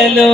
వెలలో